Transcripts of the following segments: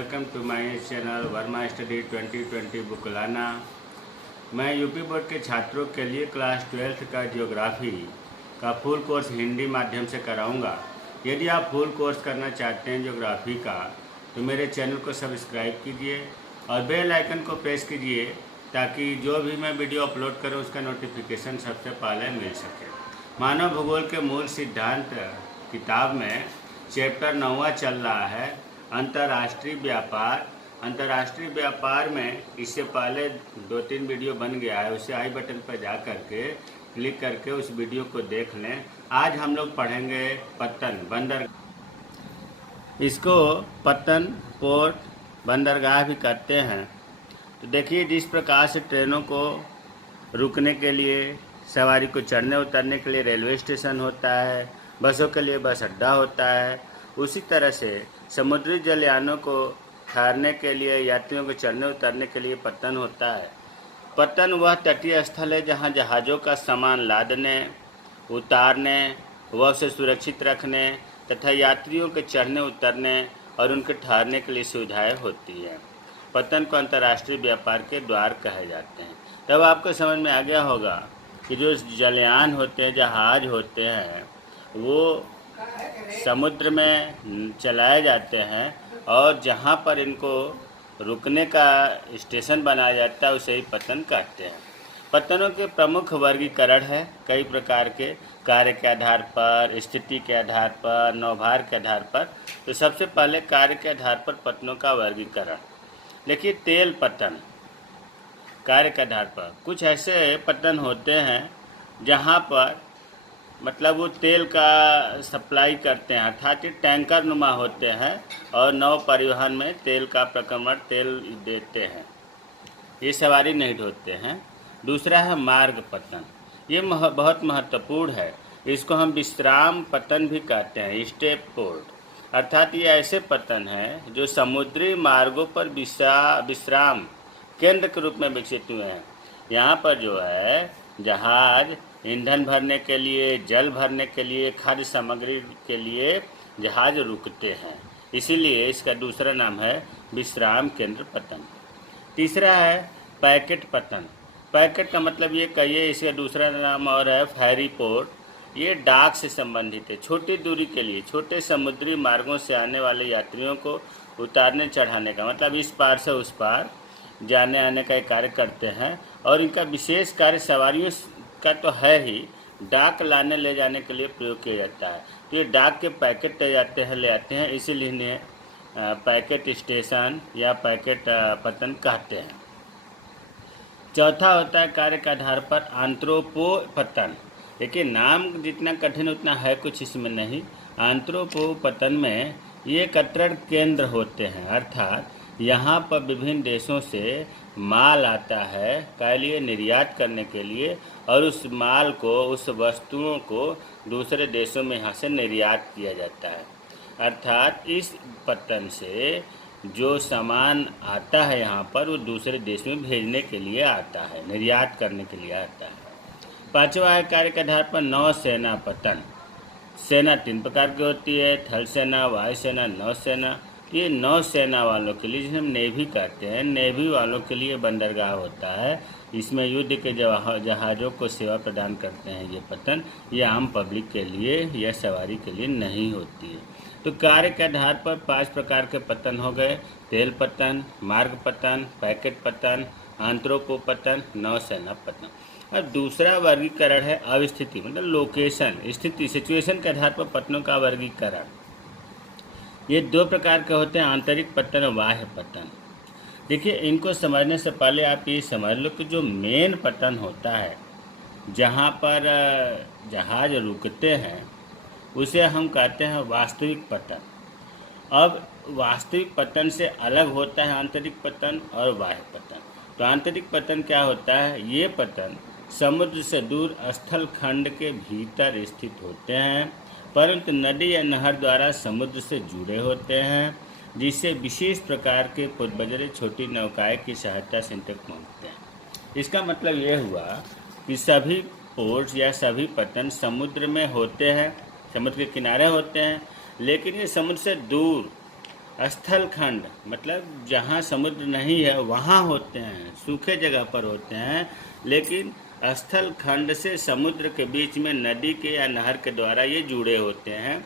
Welcome to my channel Verma study 2020 book लाना। मैं UP board के छात्रों के लिए क्लास 12th का ज्योग्राफी का फुल कोर्स हिंदी माध्यम से कराऊंगा। यदि आप फुल कोर्स करना चाहते हैं ज्योग्राफी का तो मेरे चैनल को सब्सक्राइब कीजिए और बेल आइकन को प्रेस कीजिए ताकि जो भी मैं वीडियो अपलोड करूं उसका नोटिफिकेशन सबसे पहले मिल सके। मानव भूगोल के मूल सिद्धांत किताब में चैप्टर 9वां चल रहा है अंतर्राष्ट्रीय व्यापार। अंतर्राष्ट्रीय व्यापार में इससे पहले 2-3 वीडियो बन गया है, उसे आई बटन पर जा करके क्लिक करके उस वीडियो को देख लें। आज हम लोग पढ़ेंगे पत्तन बंदर, इसको पत्तन पोर्ट बंदरगाह भी कहते हैं। तो देखिए, जिस प्रकार से ट्रेनों को रुकने के लिए, सवारी को चढ़ने उतरने के लिए रेलवे स्टेशन होता है, बसों के लिए बस अड्डा होता है, उसी तरह से समुद्री जलयानों को ठहरने के लिए, यात्रियों को चढ़ने उतरने के लिए पत्तन होता है। पत्तन वह तटीय स्थल है जहां जहाज़ों का सामान लादने, उतारने व उसे सुरक्षित रखने तथा यात्रियों के चढ़ने उतरने और उनके ठहरने के लिए सुविधाएं होती हैं। पत्तन को अंतर्राष्ट्रीय व्यापार के द्वार कहे जाते हैं। तब आपको समझ में आ गया होगा कि जो जलयान होते हैं, जहाज होते हैं, वो समुद्र में चलाए जाते हैं और जहाँ पर इनको रुकने का स्टेशन बनाया जाता है उसे ही पत्तन कहते हैं। पत्तनों के प्रमुख वर्गीकरण है कई प्रकार के, कार्य के आधार पर, स्थिति के आधार पर, नौभार के आधार पर। तो सबसे पहले कार्य के आधार पर पत्तनों का वर्गीकरण देखिए। तेल पत्तन कार्य के आधार पर कुछ ऐसे पत्तन होते हैं जहाँ पर मतलब वो तेल का सप्लाई करते हैं, अर्थात ये टैंकर नुमा होते हैं और नौ परिवहन में तेल का प्रक्रमण, तेल देते हैं, ये सवारी नहीं ढोते हैं। दूसरा है मार्ग पत्तन, ये बहुत महत्वपूर्ण है। इसको हम विश्राम पत्तन भी कहते हैं, स्टेप पोर्ट। अर्थात ये ऐसे पत्तन हैं जो समुद्री मार्गों पर विश्राम केंद्र के रूप में विकसित हुए हैं। यहाँ पर जो है जहाज ईंधन भरने के लिए, जल भरने के लिए, खाद्य सामग्री के लिए जहाज रुकते हैं, इसीलिए इसका दूसरा नाम है विश्राम केंद्र पत्तन। तीसरा है पैकेट पत्तन। पैकेट का मतलब ये कहिए, इसका दूसरा नाम और है फेरी पोर्ट। ये डाक से संबंधित है, छोटी दूरी के लिए छोटे समुद्री मार्गों से आने वाले यात्रियों को उतारने चढ़ाने का, मतलब इस पार से उस पार जाने आने का एक कार्य करते हैं। और इनका विशेष कार्य सवारियों का तो है ही, डाक लाने ले जाने के लिए प्रयोग किया जाता है। तो ये डाक के पैकेट ले आते हैं, इसीलिए इन्हें पैकेट स्टेशन या पैकेट पत्तन कहते हैं। चौथा होता है कार्य के आधार पर आंत्रोपो पत्तन। देखिए, नाम जितना कठिन उतना है कुछ इसमें नहीं। आंत्रोपो पत्तन में ये कटरण केंद्र होते हैं, अर्थात यहाँ पर विभिन्न देशों से माल आता है के लिए, निर्यात करने के लिए, और उस माल को, उस वस्तुओं को दूसरे देशों में यहाँ से निर्यात किया जाता है। अर्थात इस पत्तन से जो सामान आता है यहाँ पर वो दूसरे देश में भेजने के लिए आता है, निर्यात करने के लिए आता है। पांचवा है कार्य के आधार पर नौसेना पत्तन। सेना 3 प्रकार की होती है, थल सेना, वायुसेना, नौसेना। ये नौसेना वालों के लिए, जिसे हम नेवी कहते हैं, नेवी वालों के लिए बंदरगाह होता है। इसमें युद्ध के जहाज़ों को सेवा प्रदान करते हैं ये पत्तन। ये आम पब्लिक के लिए या सवारी के लिए नहीं होती है। तो कार्य के आधार पर 5 प्रकार के पत्तन हो गए: तेल पत्तन, मार्ग पत्तन, पैकेट पत्तन, आंत्रोपो पत्तन, नौसेना पत्तन। और दूसरा वर्गीकरण है अवस्थिति, मतलब लोकेशन, स्थिति, सिचुएशन के आधार पर पत्तनों का वर्गीकरण। ये 2 प्रकार के होते हैं, आंतरिक पत्तन और बाह्य पत्तन। देखिए, इनको समझने से पहले आप ये समझ लो कि जो मेन पत्तन होता है, जहाँ पर जहाज रुकते हैं, उसे हम कहते हैं वास्तविक पत्तन। अब वास्तविक पत्तन से अलग होता है आंतरिक पत्तन और बाह्य पत्तन। तो आंतरिक पत्तन क्या होता है? ये पत्तन समुद्र से दूर स्थल खंड के भीतर स्थित होते हैं, परंतु नदी या नहर द्वारा समुद्र से जुड़े होते हैं, जिससे विशेष प्रकार के पूर्वजरे छोटी नौकाएं की सहायता से इन तक पहुँचते हैं। इसका मतलब ये हुआ कि सभी पोर्ट्स या सभी पत्तन समुद्र में होते हैं, समुद्र के किनारे होते हैं, लेकिन ये समुद्र से दूर स्थल खंड मतलब जहाँ समुद्र नहीं है वहाँ होते हैं, सूखे जगह पर होते हैं, लेकिन स्थल खंड से समुद्र के बीच में नदी के या नहर के द्वारा ये जुड़े होते हैं।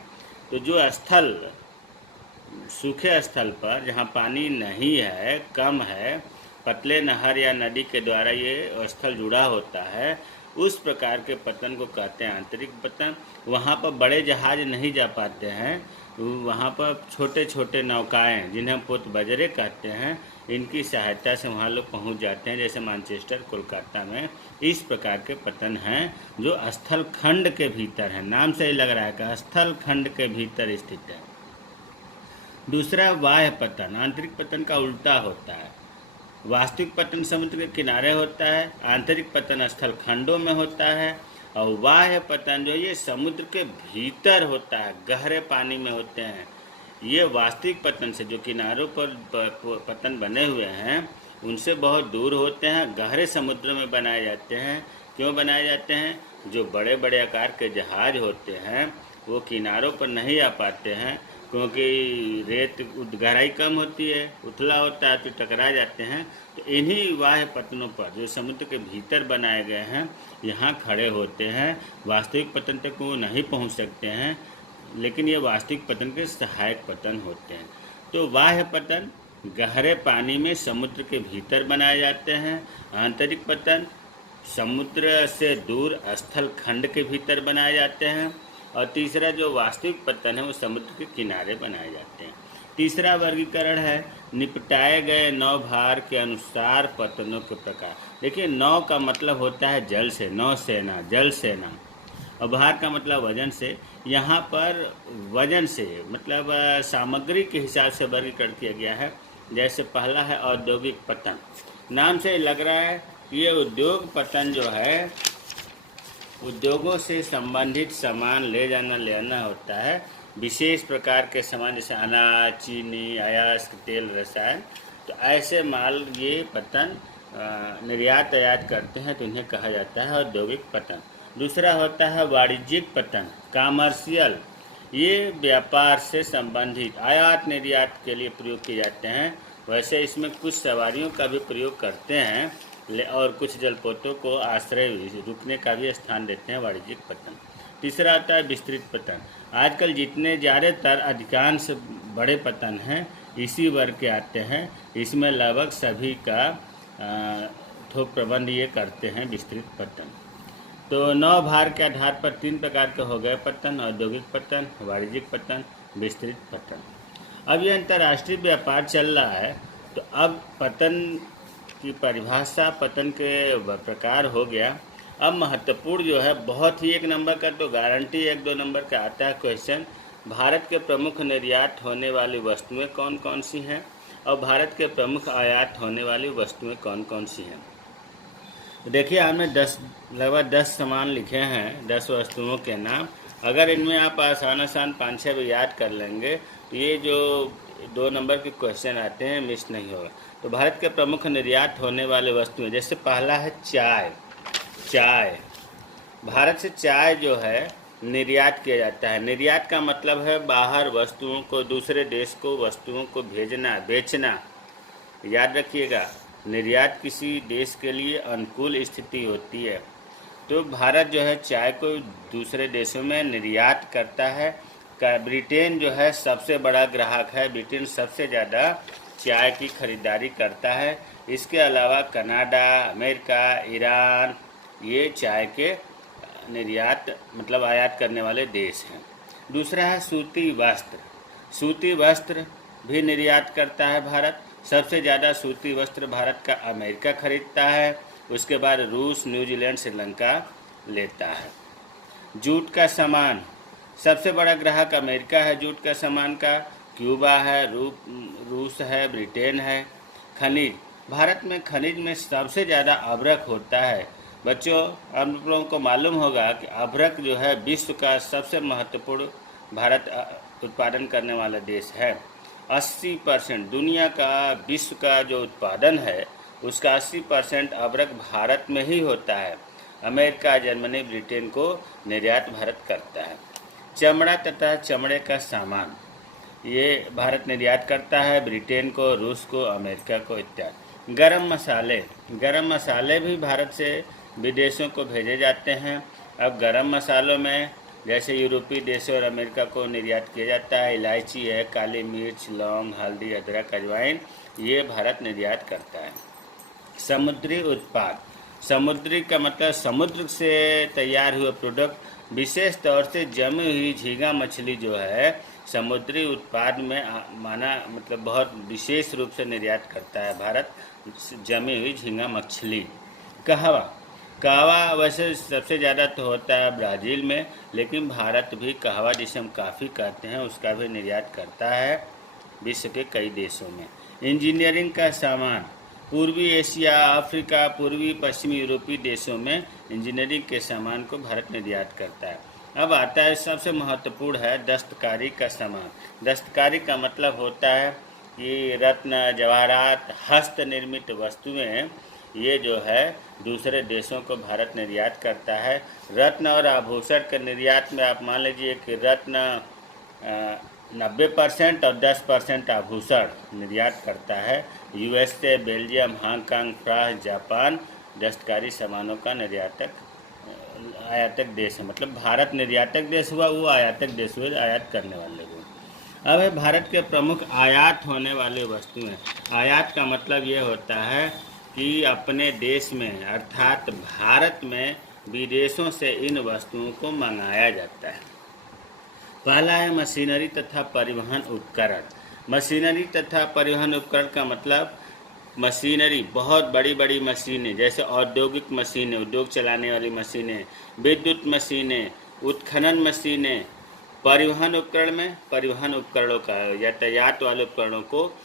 तो जो स्थल सूखे स्थल पर जहाँ पानी नहीं है, कम है, पतले नहर या नदी के द्वारा ये स्थल जुड़ा होता है, उस प्रकार के पतन को कहते हैं आंतरिक पतन। वहाँ पर बड़े जहाज नहीं जा पाते हैं, वहाँ पर छोटे छोटे नौकाएं जिन्हें हम पोत बजरे कहते हैं, इनकी सहायता से वहाँ लोग पहुँच जाते हैं, जैसे मैनचेस्टर, कोलकाता में। इस प्रकार के पतन हैं जो स्थल खंड के भीतर हैं। नाम से ही लग रहा है कि स्थल खंड के भीतर स्थित है। दूसरा बाह्य पतन, आंतरिक पतन का उल्टा होता है। वास्तविक पतन समुद्र के किनारे होता है, आंतरिक पतन स्थल खंडों में होता है, और बाह्य पतन जो ये समुद्र के भीतर होता है, गहरे पानी में होते हैं। ये वास्तविक पतन से जो किनारों पर पतन बने हुए हैं उनसे बहुत दूर होते हैं, गहरे समुद्र में बनाए जाते हैं। क्यों बनाए जाते हैं? जो बड़े बड़े आकार के जहाज होते हैं वो किनारों पर नहीं आ पाते हैं, क्योंकि रेत गहराई कम होती है, उथला होता है, तो टकरा जाते हैं। तो इन्हीं बाह्य पतनों पर जो समुद्र के भीतर बनाए गए हैं यहाँ खड़े होते हैं। वास्तविक पतन तक वो नहीं पहुँच सकते हैं, लेकिन ये वास्तविक पतन के सहायक पतन होते हैं। तो बाह्य पतन गहरे पानी में समुद्र के भीतर बनाए जाते हैं, आंतरिक पतन समुद्र से दूर स्थल खंड के भीतर बनाए जाते हैं, और तीसरा जो वास्तविक पतन है वो समुद्र के किनारे बनाए जाते हैं। तीसरा वर्गीकरण है निपटाए गए नौ भार के अनुसार पतनों के प्रकार। देखिए, नौ का मतलब होता है जल से, नौसेना, जल सेना, और भार का मतलब वजन से। यहाँ पर वजन से मतलब सामग्री के हिसाब से वर्गीकरण किया गया है। जैसे पहला है औद्योगिक पतन। नाम से लग रहा है ये उद्योग पतन जो है उद्योगों से संबंधित सामान ले जाना ले आना होता है। विशेष प्रकार के सामान जैसे अनाज, चीनी, अयस्क, तेल, रसायन, तो ऐसे माल ये पतन निर्यात आयात करते हैं, तो इन्हें कहा जाता है औद्योगिक पतन। दूसरा होता है वाणिज्यिक पतन, कमर्शियल। ये व्यापार से संबंधित आयात निर्यात के लिए प्रयोग किए जाते हैं। वैसे इसमें कुछ सवारियों का भी प्रयोग करते हैं और कुछ जलपोतों को आश्रय रुकने का भी स्थान देते हैं, वाणिज्यिक पतन। तीसरा आता है विस्तृत पतन। आजकल जितने ज़्यादातर अधिकांश बड़े पतन हैं इसी वर्ग के आते हैं। इसमें लगभग सभी का थोक प्रबंध ये करते हैं, विस्तृत पतन। तो 9 भार के आधार पर 3 प्रकार के हो गए पतन: औद्योगिक पतन, वाणिज्यिक पतन, विस्तृत पतन। अब ये अंतर्राष्ट्रीय व्यापार चल रहा है, तो अब पतन की परिभाषा, पतन के प्रकार हो गया। अब महत्वपूर्ण जो है बहुत ही 1 नंबर का तो गारंटी 1-2 नंबर का आता है क्वेश्चन, भारत के प्रमुख निर्यात होने वाली वस्तुएं कौन कौन सी हैं और भारत के प्रमुख आयात होने वाली वस्तुएं कौन कौन सी हैं। देखिए, हमने लगभग 10 सामान लिखे हैं, 10 वस्तुओं के नाम। अगर इनमें आप आसान 5-6 भी याद कर लेंगे तो ये जो 2 नंबर के क्वेश्चन आते हैं मिस नहीं होगा। तो भारत के प्रमुख निर्यात होने वाले वस्तुएं, जैसे पहला है चाय। भारत से चाय जो है निर्यात किया जाता है। निर्यात का मतलब है बाहर वस्तुओं को, दूसरे देश को वस्तुओं को भेजना, बेचना। याद रखिएगा, निर्यात किसी देश के लिए अनुकूल स्थिति होती है। तो भारत जो है चाय को दूसरे देशों में निर्यात करता है। ब्रिटेन जो है सबसे बड़ा ग्राहक है, ब्रिटेन सबसे ज़्यादा चाय की खरीदारी करता है। इसके अलावा कनाडा, अमेरिका, ईरान, ये चाय के निर्यात मतलब आयात करने वाले देश हैं। दूसरा है सूती वस्त्र। सूती वस्त्र भी निर्यात करता है भारत। सबसे ज़्यादा सूती वस्त्र भारत का अमेरिका खरीदता है, उसके बाद रूस, न्यूजीलैंड, श्रीलंका लेता है। जूट का सामान, सबसे बड़ा ग्राहक अमेरिका है जूट का सामान का, क्यूबा है, रूस है, ब्रिटेन है। खनिज, भारत में खनिज में सबसे ज़्यादा अभ्रक होता है। बच्चों, आप लोगों को मालूम होगा कि अभ्रक जो है विश्व का सबसे महत्वपूर्ण भारत उत्पादन करने वाला देश है। 80% दुनिया का, विश्व का जो उत्पादन है उसका 80% अभ्रक भारत में ही होता है। अमेरिका, जर्मनी, ब्रिटेन को निर्यात भारत करता है। चमड़ा तथा चमड़े का सामान, ये भारत निर्यात करता है, ब्रिटेन को, रूस को, अमेरिका को इत्यादि। गरम मसाले भी भारत से विदेशों को भेजे जाते हैं। अब गरम मसालों में जैसे यूरोपीय देशों और अमेरिका को निर्यात किया जाता है। इलायची है, काली मिर्च, लौंग, हल्दी, अदरक, अजवाइन, ये भारत निर्यात करता है। समुद्री उत्पाद, समुद्री का मतलब समुद्र से तैयार हुए प्रोडक्ट, विशेष तौर से जमी हुई झींगा मछली जो है समुद्री उत्पाद में माना मतलब बहुत विशेष रूप से निर्यात करता है भारत, जमी हुई झींगा मछली। कहवा वैसे सबसे ज़्यादा तो होता है ब्राज़ील में, लेकिन भारत भी कहवा जिसे हम काफ़ी कहते हैं उसका भी निर्यात करता है विश्व के कई देशों में। इंजीनियरिंग का सामान, पूर्वी एशिया, अफ्रीका, पूर्वी पश्चिमी यूरोपीय देशों में इंजीनियरिंग के सामान को भारत निर्यात करता है। अब आता है सबसे महत्वपूर्ण है दस्तकारी का सामान। दस्तकारी का मतलब होता है कि रत्न, जवाहरात, हस्त निर्मित वस्तुएं, ये जो है दूसरे देशों को भारत निर्यात करता है। रत्न और आभूषण के निर्यात में आप मान लीजिए कि रत्न 90% और 10% आभूषण निर्यात करता है। USA, Belgium, Hong Kong, France, Japan दस्तकारी सामानों का आयातक देश है। मतलब भारत निर्यातक देश हुआ, वो आयातक देश हुए, आयात करने वाले हुए। अब है भारत के प्रमुख आयात होने वाले वस्तुएं। आयात का मतलब ये होता है कि अपने देश में अर्थात भारत में विदेशों से इन वस्तुओं को मंगाया जाता है। पहला है मशीनरी तथा परिवहन उपकरण। मशीनरी तथा परिवहन उपकरण का मतलब मशीनरी, बहुत बड़ी बड़ी मशीनें जैसे औद्योगिक मशीनें, उद्योग चलाने वाली मशीनें, विद्युत मशीनें, उत्खनन मशीनें। परिवहन उपकरण में परिवहन उपकरणों का, यातायात वाले उपकरणों को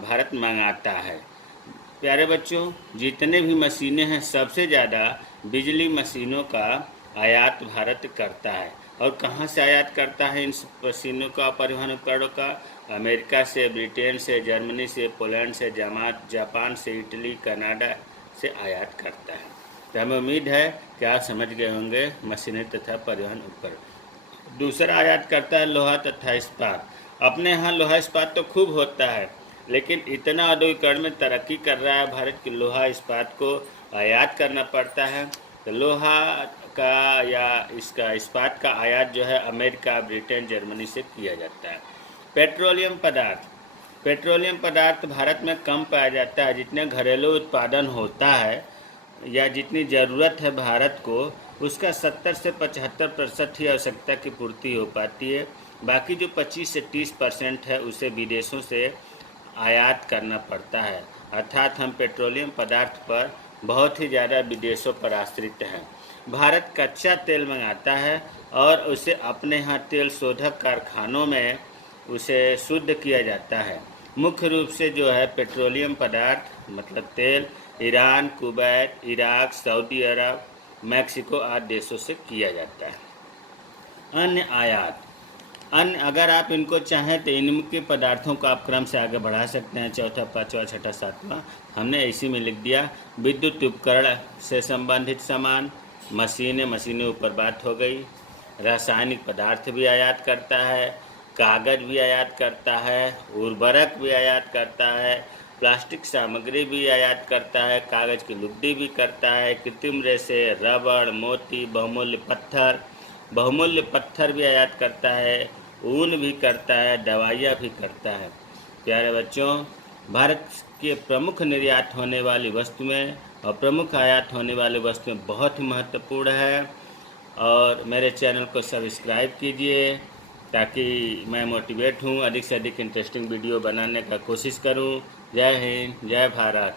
भारत मंगाता है। प्यारे बच्चों, जितने भी मशीनें हैं सबसे ज़्यादा बिजली मशीनों का आयात भारत करता है। और कहाँ से आयात करता है इन मशीनों का, परिवहन उपकरणों का? अमेरिका से, ब्रिटेन से, जर्मनी से, पोलैंड से, जापान से, इटली, कनाडा से आयात करता है। तो हमें उम्मीद है कि आप समझ गए होंगे मशीनरी तथा परिवहन उपकरण। दूसरा आयात करता है लोहा तथा इस्पात। अपने यहाँ लोहा इस्पात तो खूब होता है, लेकिन इतना औद्योगिकरण में तरक्की कर रहा है भारत कि लोहा इस्पात को आयात करना पड़ता है। तो लोहा का या इसका इस्पात का आयात जो है अमेरिका, ब्रिटेन, जर्मनी से किया जाता है। पेट्रोलियम पदार्थ भारत में कम पाया जाता है। जितने घरेलू उत्पादन होता है या जितनी ज़रूरत है भारत को, उसका 70 से 75% ही आवश्यकता की पूर्ति हो पाती है। बाकी जो 25 से 30% है उसे विदेशों से आयात करना पड़ता है। अर्थात हम पेट्रोलियम पदार्थ पर बहुत ही ज़्यादा विदेशों पर आश्रित हैं। भारत कच्चा तेल मंगाता है और उसे अपने यहाँ तेल शोधक कारखानों में उसे शुद्ध किया जाता है। मुख्य रूप से जो है पेट्रोलियम पदार्थ मतलब तेल ईरान, कुवैत, इराक, सऊदी अरब, मैक्सिको आदि देशों से किया जाता है। अन्य आयात, अगर आप इनको चाहें तो इनके पदार्थों को आप क्रम से आगे बढ़ा सकते हैं। चौथा, पाँचवा, छठा, सातवां हमने इसी में लिख दिया। विद्युत उपकरण से संबंधित सामान, मशीनें ऊपर बात हो गई। रासायनिक पदार्थ भी आयात करता है, कागज़ भी आयात करता है, उर्वरक भी आयात करता है, प्लास्टिक सामग्री भी आयात करता है, कागज़ की लुगदी भी करता है, कृत्रिम रेशे, रबड़, मोती, बहुमूल्य पत्थर भी आयात करता है, ऊन भी करता है, दवाइयाँ भी करता है। प्यारे बच्चों, भारत के प्रमुख निर्यात होने वाली वस्तुएं और प्रमुख आयात होने वाली वस्तुएं बहुत ही महत्वपूर्ण है। और मेरे चैनल को सब्सक्राइब कीजिए ताकि मैं मोटिवेट हूँ, अधिक से अधिक इंटरेस्टिंग वीडियो बनाने का कोशिश करूँ। जय हिंद, जय भारत।